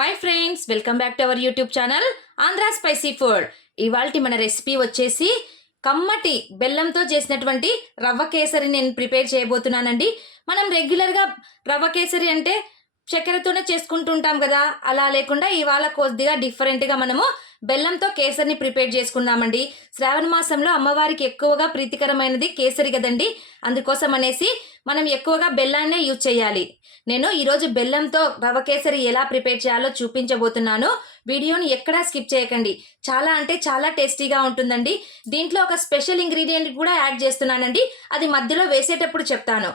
Hi friends, welcome back to our YouTube channel Andhra spicy food. ఇవాల్టి మన recipe వచ్చేసి కమ్మటి బెల్లంతో చేసినటువంటి రవ్వ కేసరి నేను ప్రిపేర్ చేయబోతున్నానండి. మనం రెగ్యులర్గా రవ్వ కేసరి అంటే చక్కెరతోనే చేసుకుంటుంటాం కదా, అలా లేకుండా ఇవాళ కొద్దిగా డిఫరెంట్గా మనము బెల్లంతో కేసరిని ప్రిపేర్ చేసుకున్నామండి. శ్రావణ మాసంలో అమ్మవారికి ఎక్కువగా ప్రీతికరమైనది కేసరి కదండి, అందుకోసం అనేసి మనం ఎక్కువగా బెల్లాన్నే యూజ్ చేయాలి. నేను ఈరోజు బెల్లంతో రవ్వ కేసరి ఎలా ప్రిపేర్ చేయాలో చూపించబోతున్నాను. వీడియోని ఎక్కడా స్కిప్ చేయకండి. చాలా అంటే చాలా టేస్టీగా ఉంటుందండి. దీంట్లో ఒక స్పెషల్ ఇంగ్రీడియంట్ కూడా యాడ్ చేస్తున్నానండి, అది మధ్యలో వేసేటప్పుడు చెప్తాను.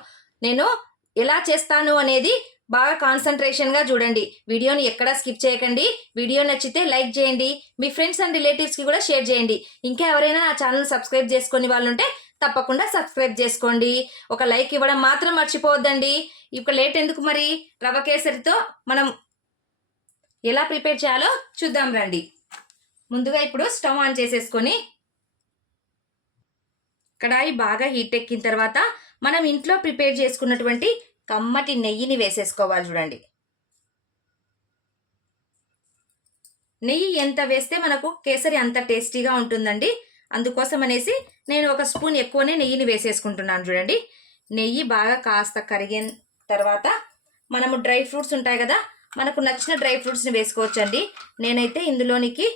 నేను ఎలా చేస్తాను అనేది బాగా కాన్సన్ట్రేషన్గా చూడండి. వీడియోని ఎక్కడా స్కిప్ చేయకండి. వీడియో నచ్చితే లైక్ చేయండి, మీ ఫ్రెండ్స్ అండ్ రిలేటివ్స్కి కూడా షేర్ చేయండి. ఇంకా ఎవరైనా నా ఛానల్ సబ్స్క్రైబ్ చేసుకునే వాళ్ళు ఉంటే తప్పకుండా సబ్స్క్రైబ్ చేసుకోండి. ఒక లైక్ ఇవ్వడం మాత్రం మర్చిపోవద్దండి. ఇక లేట్ ఎందుకు, మరి రవ్వ కేసరితో మనం ఎలా ప్రిపేర్ చేయాలో చూద్దాం రండి. ముందుగా ఇప్పుడు స్టవ్ ఆన్ చేసేసుకొని కడాయి బాగా హీట్ ఎక్కిన తర్వాత మనం ఇంట్లో ప్రిపేర్ చేసుకున్నటువంటి కమ్మటి నెయ్యిని వేసేసుకోవాలి. చూడండి, నెయ్యి ఎంత వేస్తే మనకు కేసరి అంత టేస్టీగా ఉంటుందండి. అందుకోసం అనేసి నేను ఒక స్పూన్ ఎక్కువనే నెయ్యిని వేసేసుకుంటున్నాను. చూడండి, నెయ్యి బాగా కాస్త కరిగిన తర్వాత మనము డ్రై ఫ్రూట్స్ ఉంటాయి కదా, మనకు నచ్చిన డ్రై ఫ్రూట్స్ని వేసుకోవచ్చండి. నేనైతే ఇందులోనికి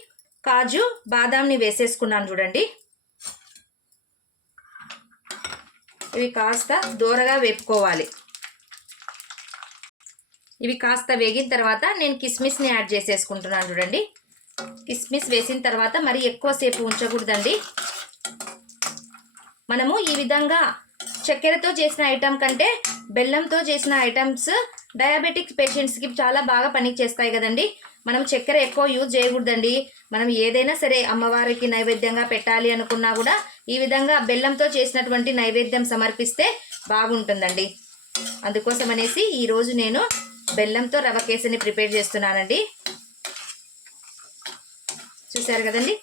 కాజు బాదాంని వేసేసుకున్నాను. చూడండి, ఇవి కాస్త దూరగా వేపుకోవాలి. ఇవి కాస్త వేగిన తర్వాత నేను కిస్మిస్ని యాడ్ చేసేసుకుంటున్నాను. చూడండి, కిస్మిస్ వేసిన తర్వాత మరి ఎక్కువసేపు ఉంచకూడదండి. మనము ఈ విధంగా చక్కెరతో చేసిన ఐటమ్ కంటే బెల్లంతో చేసిన ఐటమ్స్ డయాబెటిక్ పేషెంట్స్కి చాలా బాగా పనిచేస్తాయి కదండి. మనం చక్కెర ఎక్కువ యూజ్ చేయకూడదండి. మనం ఏదైనా సరే అమ్మవారికి నైవేద్యంగా పెట్టాలి అనుకున్నా కూడా ఈ విధంగా బెల్లంతో చేసినటువంటి నైవేద్యం సమర్పిస్తే బాగుంటుందండి. అందుకోసం అనేసి ఈరోజు నేను బెల్లంతో రవ్వ కేసరిని ప్రిపేర్ చేస్తున్నానండి. చూసారు కదండి,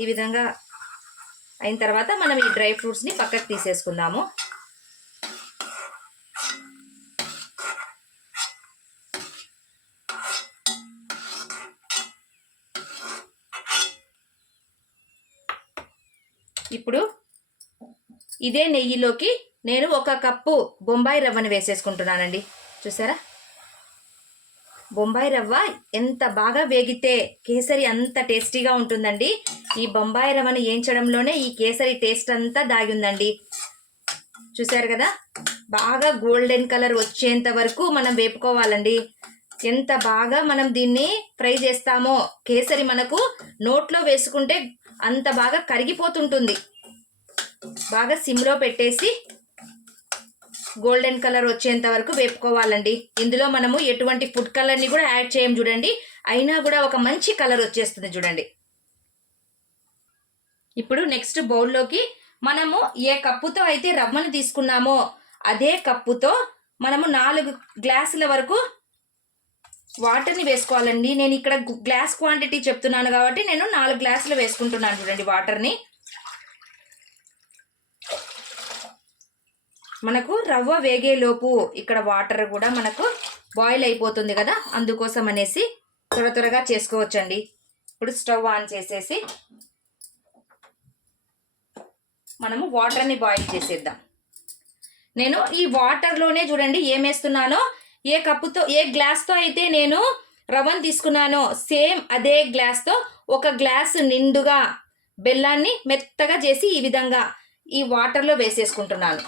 ఈ విధంగా అయిన తర్వాత మనం ఈ డ్రై ఫ్రూట్స్ని పక్కకు తీసేసుకుందాము. ఇప్పుడు ఇదే నెయ్యిలోకి నేను 1 కప్పు బొంబాయి రవ్వను వేసేసుకుంటున్నానండి. చూసారా, బొంబాయి రవ్వ ఎంత బాగా వేగితే కేసరి అంత టేస్టీగా ఉంటుందండి. ఈ బొంబాయి రవ్వను వేయించడంలోనే ఈ కేసరి టేస్ట్ అంతా దాగి ఉందండి. చూసారు కదా, బాగా గోల్డెన్ కలర్ వచ్చేంత వరకు మనం వేపుకోవాలండి. ఎంత బాగా మనం దీన్ని ఫ్రై చేస్తామో కేసరి మనకు నోట్లో వేసుకుంటే అంత బాగా కరిగిపోతుంటుంది. బాగా సిమ్లో పెట్టేసి గోల్డెన్ కలర్ వచ్చేంత వరకు వేపుకోవాలండి. ఇందులో మనము ఎటువంటి ఫుడ్ కలర్ని కూడా యాడ్ చేయం. చూడండి, అయినా కూడా ఒక మంచి కలర్ వచ్చేస్తుంది. చూడండి, ఇప్పుడు నెక్స్ట్ బౌల్లోకి మనము ఏ కప్పుతో అయితే రవ్వను తీసుకున్నామో అదే కప్పుతో మనము 4 గ్లాసుల వరకు వాటర్ని వేసుకోవాలండి. నేను ఇక్కడ గ్లాస్ క్వాంటిటీ చెప్తున్నాను కాబట్టి నేను 4 గ్లాసులు వేసుకుంటున్నాను. చూడండి, వాటర్ని మనకు రవ్వ వేగేలోపు ఇక్కడ వాటర్ కూడా మనకు బాయిల్ అయిపోతుంది కదా, అందుకోసం అనేసి త్వరగా చేసుకోవచ్చండి. ఇప్పుడు స్టవ్ ఆన్ చేసేసి మనము వాటర్ని బాయిల్ చేసేద్దాం. నేను ఈ వాటర్లోనే చూడండి ఏమేస్తున్నానో, ఏ కప్పుతో ఏ గ్లాస్తో అయితే నేను రవ్వను తీసుకున్నానో సేమ్ అదే గ్లాస్తో 1 గ్లాసు నిండుగా బెల్లాన్ని మెత్తగా చేసి ఈ విధంగా ఈ వాటర్లో వేసేసుకుంటున్నాను.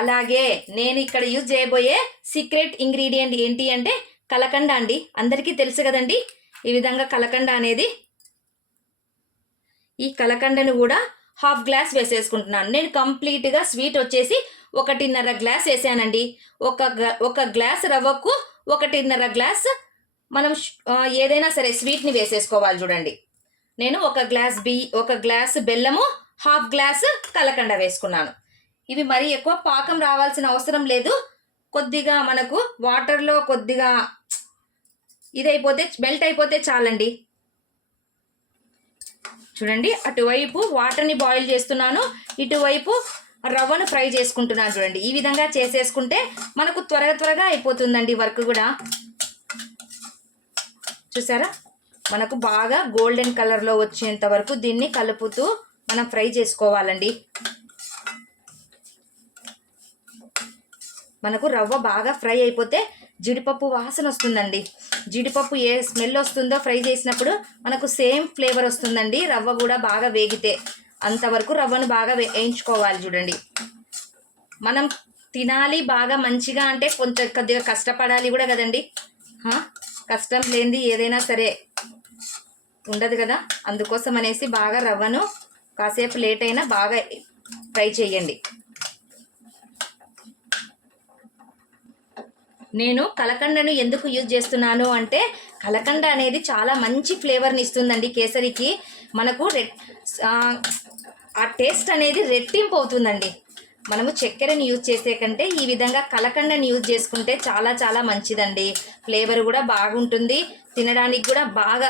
అలాగే నేను ఇక్కడ యూజ్ చేయబోయే సీక్రెట్ ఇంగ్రీడియంట్ ఏంటి అంటే కలకండ అండి. అందరికీ తెలుసు కదండి, ఈ విధంగా కలకండ అనేది. ఈ కలకండను కూడా 1/2 గ్లాస్ వేసేసుకుంటున్నాను. నేను కంప్లీట్గా స్వీట్ వచ్చేసి 1.5 గ్లాస్ వేసానండి. ఒక గ్లాస్ రవ్వకు 1.5 గ్లాస్ మనం ఏదైనా సరే స్వీట్ని వేసేసుకోవాలి. చూడండి, నేను 1 గ్లాస్ బెల్లము 1/2 గ్లాస్ కలకండ వేసుకున్నాను. ఇవి మరీ ఎక్కువ పాకం రావాల్సిన అవసరం లేదు. కొద్దిగా మనకు వాటర్లో కొద్దిగా ఇదైపోతే మెల్ట్ అయిపోతే చాలండి. చూడండి, అటువైపు వాటర్ని బాయిల్ చేస్తున్నాను, ఇటువైపు రవ్వను ఫ్రై చేసుకుంటున్నాను. చూడండి, ఈ విధంగా చేసేసుకుంటే మనకు త్వరగా అయిపోతుందండి వర్క్ కూడా. చూసారా, మనకు బాగా గోల్డెన్ కలర్లో వచ్చేంత వరకు దీన్ని కలుపుతూ మనం ఫ్రై చేసుకోవాలండి. మనకు రవ్వ బాగా ఫ్రై అయిపోతే జీడిపప్పు వాసన వస్తుందండి. జీడిపప్పు ఏ స్మెల్ వస్తుందో ఫ్రై చేసినప్పుడు మనకు సేమ్ ఫ్లేవర్ వస్తుందండి. రవ్వ కూడా బాగా వేగితే అంతవరకు రవ్వను బాగా వేయించుకోవాలి. చూడండి, మనం తినాలి బాగా మంచిగా అంటే కొంచెం కొద్దిగా కష్టపడాలి కూడా కదండి. కష్టం లేనిది ఏదైనా సరే ఉండదు కదా. అందుకోసం అనేసి బాగా రవ్వను కాసేపు లేట్ అయినా బాగా ఫ్రై చేయండి. నేను కలకండను ఎందుకు యూజ్ చేస్తున్నాను అంటే కలకండ అనేది చాలా మంచి ఫ్లేవర్ని ఇస్తుందండి కేసరికి. మనకు ఆ టేస్ట్ అనేది రెట్టింపు అవుతుందండి. మనము చక్కెరని యూజ్ చేసే కంటే ఈ విధంగా కలకండని యూజ్ చేసుకుంటే చాలా చాలా మంచిదండి. ఫ్లేవర్ కూడా బాగుంటుంది, తినడానికి కూడా బాగా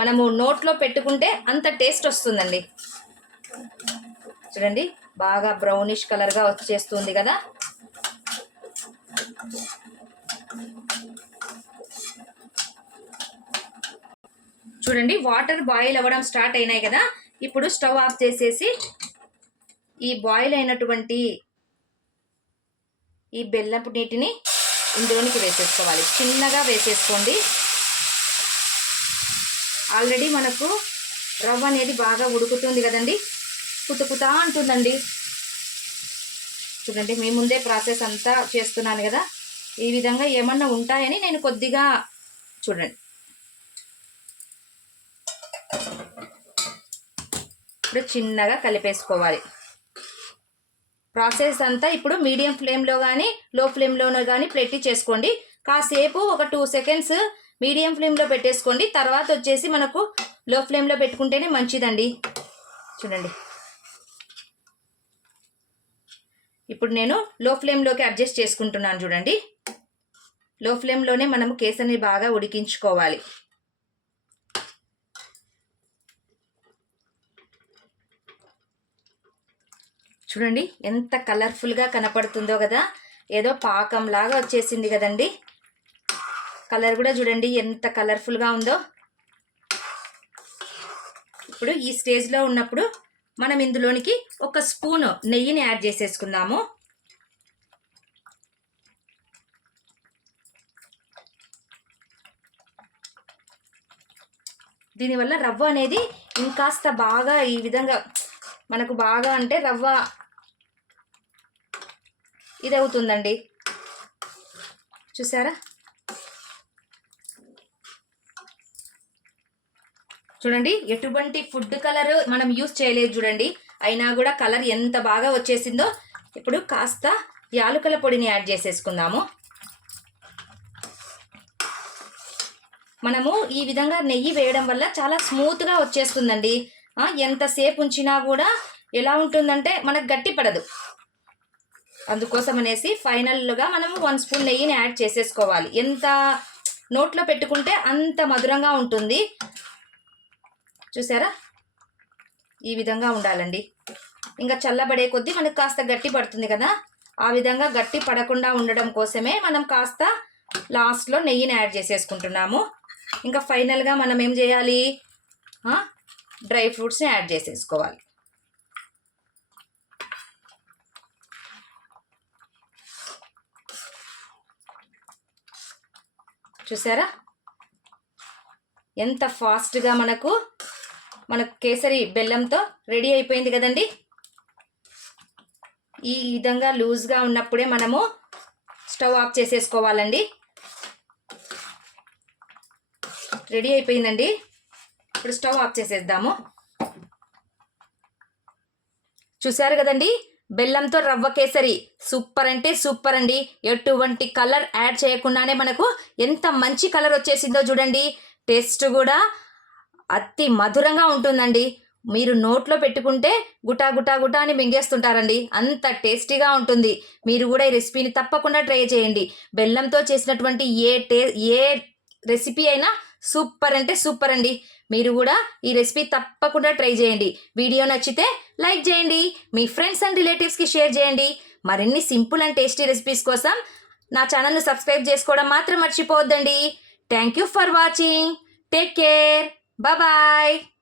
మనము నోట్లో పెట్టుకుంటే అంత టేస్ట్ వస్తుందండి. చూడండి, బాగా బ్రౌనిష్ కలర్గా వచ్చేస్తుంది కదా. చూడండి, వాటర్ బాయిల్ అవ్వడం స్టార్ట్ అయినాయి కదా. ఇప్పుడు స్టవ్ ఆఫ్ చేసేసి ఈ బాయిల్ అయినటువంటి ఈ బెల్లపు నీటిని ఇందులోనికి వేసేసుకోవాలి. చిన్నగా వేసేసుకోండి. ఆల్రెడీ మనకు రవ్వ అనేది బాగా ఉడుకుతుంది కదండి, కుతుకుతా అంటుందండి. చూడండి, మీ ముందే ప్రాసెస్ అంతా చేస్తున్నాను కదా. ఈ విధంగా ఏమన్నా ఉంటాయని నేను కొద్దిగా చూడండి. ఇప్పుడు చిన్నగా కలిపేసుకోవాలి. ప్రాసెస్ అంతా ఇప్పుడు మీడియం ఫ్లేమ్లో కానీ లో ఫ్లేమ్లోనో కానీ పెట్టి చేసుకోండి. కాసేపు ఒక 2 సెకండ్స్ మీడియం ఫ్లేమ్లో పెట్టేసుకోండి. తర్వాత వచ్చేసి మనకు లో ఫ్లేమ్లో పెట్టుకుంటేనే మంచిదండి. చూడండి, ఇప్పుడు నేను లో ఫ్లేమ్లోకి అడ్జస్ట్ చేసుకుంటున్నాను. చూడండి, లో ఫ్లేమ్లోనే మనము కేసరిని బాగా ఉడికించుకోవాలి. చూడండి, ఎంత కలర్ఫుల్గా కనపడుతుందో కదా. ఏదో పాకం లాగా వచ్చేసింది కదండి. కలర్ కూడా చూడండి ఎంత కలర్ఫుల్గా ఉందో. ఇప్పుడు ఈ స్టేజ్లో ఉన్నప్పుడు మనం ఇందులోనికి ఒక స్పూను నెయ్యిని యాడ్ చేసేసుకుందాము. దీనివల్ల రవ్వ అనేది ఇంకాస్త బాగా ఈ విధంగా మనకు బాగా అంటే రవ్వ ఇది అవుతుందండి. చూసారా, చూడండి ఎటువంటి ఫుడ్ కలర్ మనం యూస్ చేయలేదు చూడండి, అయినా కూడా కలర్ ఎంత బాగా వచ్చేసిందో. ఇప్పుడు కాస్త యాలకుల పొడిని యాడ్ చేసేసుకుందాము. మనము ఈ విధంగా నెయ్యి వేయడం వల్ల చాలా స్మూత్గా వచ్చేస్తుందండి. ఎంతసేపు ఉంచినా కూడా ఎలా ఉంటుందంటే మనకు గట్టి పడదు. అందుకోసం అనేసి ఫైనల్గా మనము 1 స్పూన్ నెయ్యిని యాడ్ చేసేసుకోవాలి. ఎంత నోట్లో పెట్టుకుంటే అంత మధురంగా ఉంటుంది. చూసారా, ఈ విధంగా ఉండాలండి. ఇంకా చల్లబడే కొద్దీ మనకు కాస్త గట్టి పడుతుంది కదా. ఆ విధంగా గట్టి పడకుండా ఉండడం కోసమే మనం కాస్త లాస్ట్లో నెయ్యిని యాడ్ చేసేసుకుంటున్నాము. ఇంకా ఫైనల్గా మనం ఏం చేయాలి, డ్రై ఫ్రూట్స్ని యాడ్ చేసేసుకోవాలి. చూసారా, ఎంత ఫాస్ట్గా మనకు కేసరి బెల్లంతో రెడీ అయిపోయింది కదండి. ఈ విధంగా లూజ్గా ఉన్నప్పుడే మనము స్టవ్ ఆఫ్ చేసేసుకోవాలండి. రెడీ అయిపోయిందండి. ఇప్పుడు స్టవ్ ఆఫ్ చేసేద్దాము. చూసారు కదండి, బెల్లంతో రవ్వ కేసరి సూపర్ అంటే సూపర్ అండి. ఎటువంటి కలర్ యాడ్ చేయకుండానే మనకు ఎంత మంచి కలర్ వచ్చేసిందో చూడండి. టేస్ట్ కూడా అతి మధురంగా ఉంటుందండి. మీరు నోట్లో పెట్టుకుంటే గుటా గుటా గుటా అని మింగేస్తుంటారండి, అంత టేస్టీగా ఉంటుంది. మీరు కూడా ఈ రెసిపీని తప్పకుండా ట్రై చేయండి. బెల్లంతో చేసినటువంటి ఏ రెసిపీ అయినా సూపర్ అంటే సూపర్ అండి. మీరు కూడా ఈ రెసిపీ తప్పకుండా ట్రై చేయండి. వీడియో నచ్చితే లైక్ చేయండి, మీ ఫ్రెండ్స్ అండ్ రిలేటివ్స్కి షేర్ చేయండి. మరిన్ని సింపుల్ అండ్ టేస్టీ రెసిపీస్ కోసం నా ఛానల్ను సబ్స్క్రైబ్ చేసుకోవడం మాత్రం మర్చిపోవద్దండి. Thank you for watching. Take care. Bye.